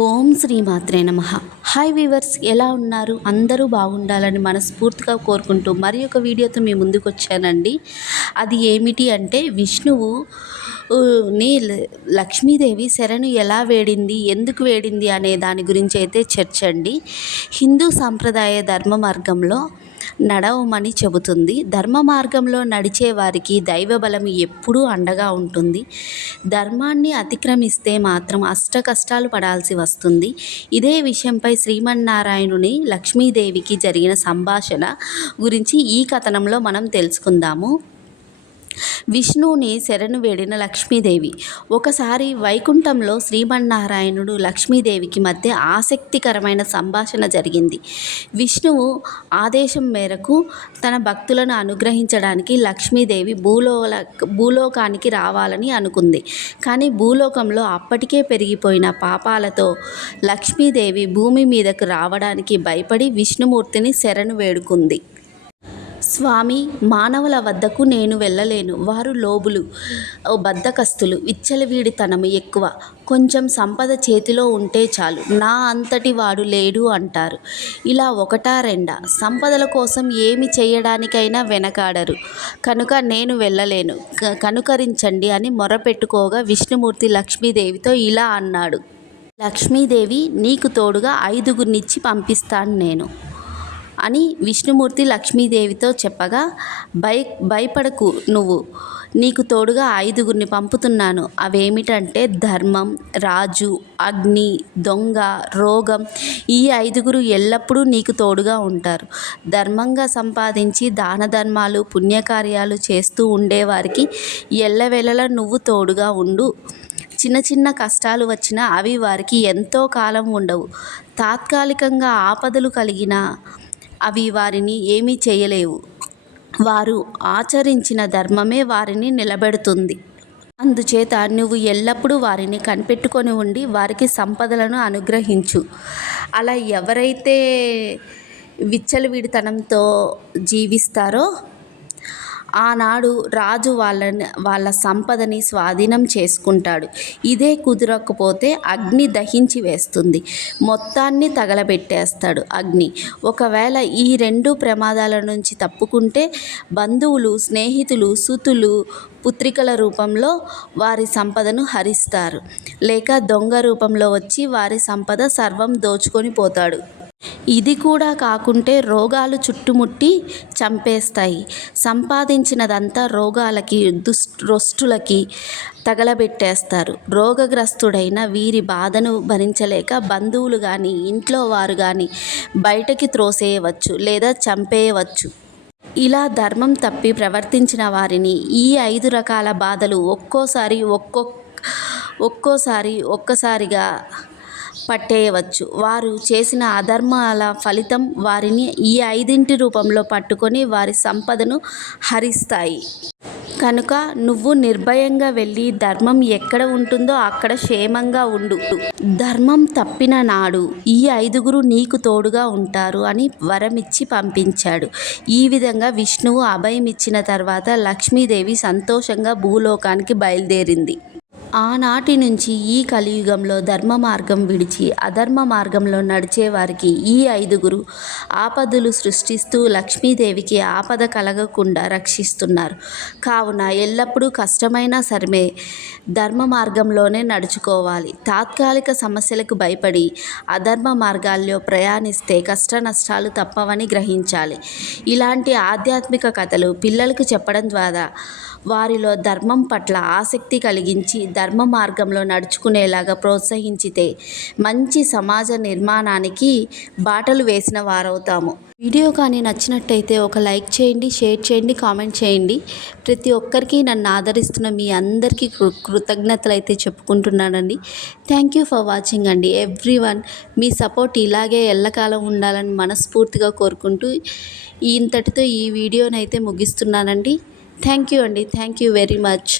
ఓం శ్రీ మాత్రే నమ. Hi weavers ఎలా ఉన్నారు? అందరూ బాగుండాలని మనస్ఫూర్తిగా కోరుకుంటూ మరి ఒక వీడియోతో మీ ముందుకు వచ్చానండి. అది ఏమిటి అంటే విష్ణువు నీ లక్ష్మీదేవి శరణు ఎలా వేడింది ఎందుకు వేడింది అనే దాని గురించి అయితే చర్చ అండి హిందూ సాంప్రదాయ ధర్మ మార్గంలో నడవమని చెబుతుంది. ధర్మ మార్గంలో నడిచే వారికి దైవ బలం ఎప్పుడూ అండగా ఉంటుంది. ధర్మాన్ని అతిక్రమిస్తే మాత్రం అష్ట కష్టాలు పడాల్సి వస్తుంది. ఇదే విషయంపై శ్రీమన్నారాయణుని లక్ష్మీదేవికి జరిగిన సంభాషణ గురించి ఈ కథనంలో మనం తెలుసుకుందాము. విష్ణువుని శరణు వేడిన లక్ష్మీదేవి. ఒకసారి వైకుంఠంలో శ్రీమన్నారాయణుడు లక్ష్మీదేవికి మధ్య ఆసక్తికరమైన సంభాషణ జరిగింది. విష్ణువు ఆదేశం మేరకు తన భక్తులను అనుగ్రహించడానికి లక్ష్మీదేవి భూలోల భూలోకానికి రావాలని అనుకుంది. కానీ భూలోకంలో అప్పటికే పెరిగిపోయిన పాపాలతో లక్ష్మీదేవి భూమి మీదకు రావడానికి భయపడి విష్ణుమూర్తిని శరణు వేడుకుంది. స్వామి మానవుల వద్దకు నేను వెళ్ళలేను. వారు లోబులు బద్దకస్తులు బద్ధకస్తులు ఎక్కువ. కొంచెం సంపద చేతిలో ఉంటే చాలు. నా అంతటి వాడు లేడు అంటారు. ఇలా ఒకటా రెండా? సంపదల కోసం ఏమి చేయడానికైనా వెనకాడరు. కనుక నేను వెళ్ళలేను. క- కనుకరించండి అని మొరపెట్టుకోగా విష్ణుమూర్తి లక్ష్మీదేవితో ఇలా అన్నాడు. లక్ష్మీదేవి నీకు తోడుగా ఐదుగురినిచ్చి పంపిస్తాను నేను. అని విష్ణుమూర్తి లక్ష్మీదేవితో చెప్పగా భయ భయపడకు నువ్వు. నీకు తోడుగా ఐదుగురిని పంపుతున్నాను. అవేమిటంటే ధర్మం రాజు అగ్ని దొంగ రోగం. ఈ ఐదుగురు ఎల్లప్పుడూ నీకు తోడుగా ఉంటారు. ధర్మంగా సంపాదించి దాన ధర్మాలు పుణ్యకార్యాలు చేస్తూ ఉండేవారికి ఎల్లవేళలా నువ్వు తోడుగా ఉండు. చిన్న చిన్న కష్టాలు వచ్చినా అవి వారికి ఎంతో కాలం ఉండవు. తాత్కాలికంగా ఆపదలు కలిగిన అవి వారిని ఏమీ చేయలేవు. వారు ఆచరించిన ధర్మమే వారిని నిలబెడుతుంది. అందుచేత నువ్వు ఎల్లప్పుడూ వారిని కనిపెట్టుకొని ఉండి వారికి సంపదలను అనుగ్రహించు. అలా ఎవరైతే విచ్చలవిడితనంతో జీవిస్తారో ఆనాడు రాజు వాళ్ళని వాళ్ళ సంపదని స్వాధీనం చేసుకుంటాడు. ఇదే కుదరకపోతే అగ్ని దహించి వేస్తుంది. మొత్తాన్ని తగలబెట్టేస్తాడు అగ్ని. ఒకవేళ ఈ రెండు ప్రమాదాల నుంచి తప్పుకుంటే బంధువులు స్నేహితులు సుతులు పుత్రికల రూపంలో వారి సంపదను హరిస్తారు. లేక దొంగ రూపంలో వచ్చి వారి సంపద సర్వం దోచుకొని పోతాడు. ఇది కూడా కాకుంటే రోగాలు చుట్టుముట్టి చంపేస్తాయి. సంపాదించినదంతా రోగాలకి దుస్ తగలబెట్టేస్తారు. రోగగ్రస్తుడైన వీరి బాధను భరించలేక బంధువులు కానీ ఇంట్లో వారు కానీ బయటకి త్రోసేయవచ్చు లేదా చంపేయవచ్చు. ఇలా ధర్మం తప్పి ప్రవర్తించిన వారిని ఈ ఐదు రకాల బాధలు ఒక్కోసారి ఒక్కొక్క ఒక్కోసారి ఒక్కసారిగా పట్టేయవచ్చు. వారు చేసిన అధర్మాల ఫలితం వారిని ఈ ఐదింటి రూపంలో పట్టుకొని వారి సంపదను హరిస్తాయి. కనుక నువ్వు నిర్భయంగా వెళ్ళి ధర్మం ఎక్కడ ఉంటుందో అక్కడ క్షేమంగా ఉండు. ధర్మం తప్పిన నాడు ఈ ఐదుగురు నీకు తోడుగా ఉంటారు అని వరమిచ్చి పంపించాడు. ఈ విధంగా విష్ణువు అభయం ఇచ్చిన తర్వాత లక్ష్మీదేవి సంతోషంగా భూలోకానికి బయలుదేరింది. ఆనాటి నుంచి ఈ కలియుగంలో ధర్మ మార్గం విడిచి అధర్మ మార్గంలో నడిచే వారికి ఈ ఐదుగురు ఆపదలు సృష్టిస్తూ లక్ష్మీదేవికి ఆపద కలగకుండా రక్షిస్తున్నారు. కావున ఎల్లప్పుడూ కష్టమైనా సరే ధర్మ మార్గంలోనే నడుచుకోవాలి. తాత్కాలిక సమస్యలకు భయపడి అధర్మ మార్గాల్లో ప్రయాణిస్తే కష్ట నష్టాలు తప్పవని గ్రహించాలి. ఇలాంటి ఆధ్యాత్మిక కథలు పిల్లలకు చెప్పడం ద్వారా వారిలో ధర్మం పట్ల ఆసక్తి కలిగించి ధర్మ మార్గంలో నడుచుకునేలాగా ప్రోత్సహించితే మంచి సమాజ నిర్మాణానికి బాటలు వేసిన వారవుతాము. వీడియో కానీ నచ్చినట్టయితే ఒక లైక్ చేయండి షేర్ చేయండి కామెంట్ చేయండి. ప్రతి ఒక్కరికి నన్ను ఆదరిస్తున్న మీ అందరికీ కృ కృతజ్ఞతలు అయితే చెప్పుకుంటున్నానండి. థ్యాంక్ యూ ఫర్ వాచింగ్ అండి. ఎవ్రీ వన్ మీ సపోర్ట్ ఇలాగే ఎల్లకాలం ఉండాలని మనస్ఫూర్తిగా కోరుకుంటూ ఇంతటితో ఈ వీడియోనైతే ముగిస్తున్నానండి. థ్యాంక్ యూ అండి. Thank you very much